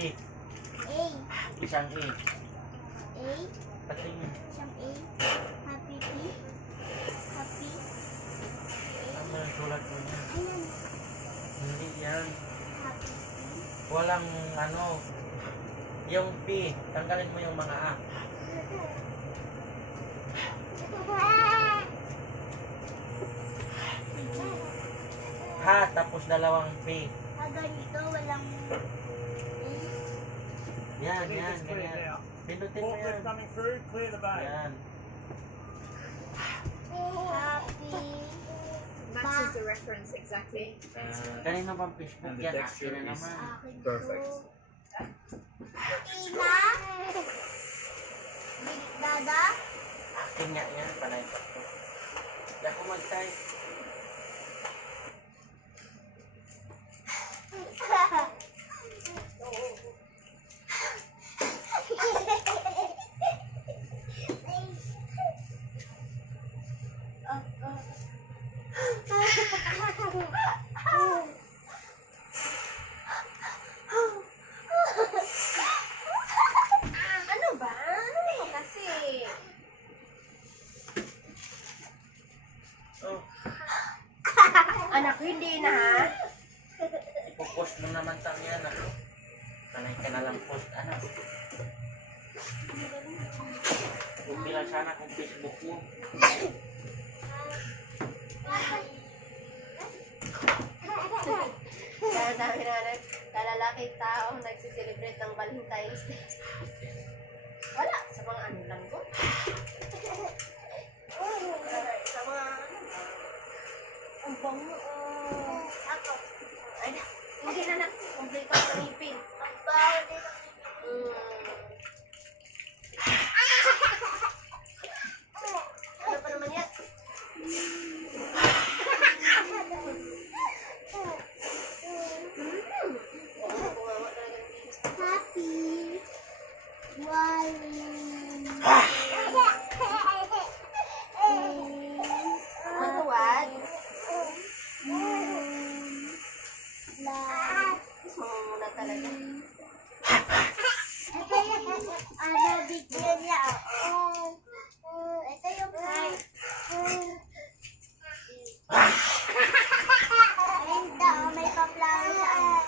P. A. Isang E. A. Patingin. Isang A. Happy P. Happy. Ano yung sulat mo niya? Ayan. Hindi yan. Happy P. Walang ano. Yung P. Tanggalin mo yung mga A. Ha, tapos dalawang P. Ganito, walang A. Yan, yan, ganyan. Pinutin mo yan. coming through, clear the bay. Yan. Happy. Matches the reference exactly. Kanino bang Facebook And the yan? texture Akin na is- naman. Akin Perfect. to. Tina. Dada. Akin nga yan. Panay pa to. Hindi ako mag-type. Ano ba? Ano mo kasi? Oh, Anak, hindi na ha? ipopost mo naman tang yan. Ako. Panay ka na lang post. Ano? Copy lang sana kung Facebook mo. Kaya dami na kalalaki tao nagsiselebrate ng Valentine's Day. Wala, sa mga ano lang ko. Sa mga ano. Ang bango. Ako. Ay, hindi na kompleto ang ngipin. Ang bawal dito. Ano pa naman yan? Happy. Matuwad. Love. Mas mamumuna talaga. Ito yung video niya. Ito yung heart. Ayun daw, may pa-flower sa ano.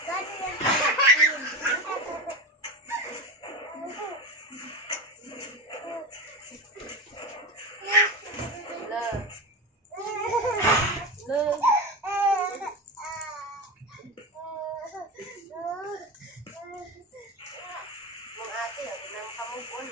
Gano'n yung Love. Love. Mga ate, hindi na makamove on.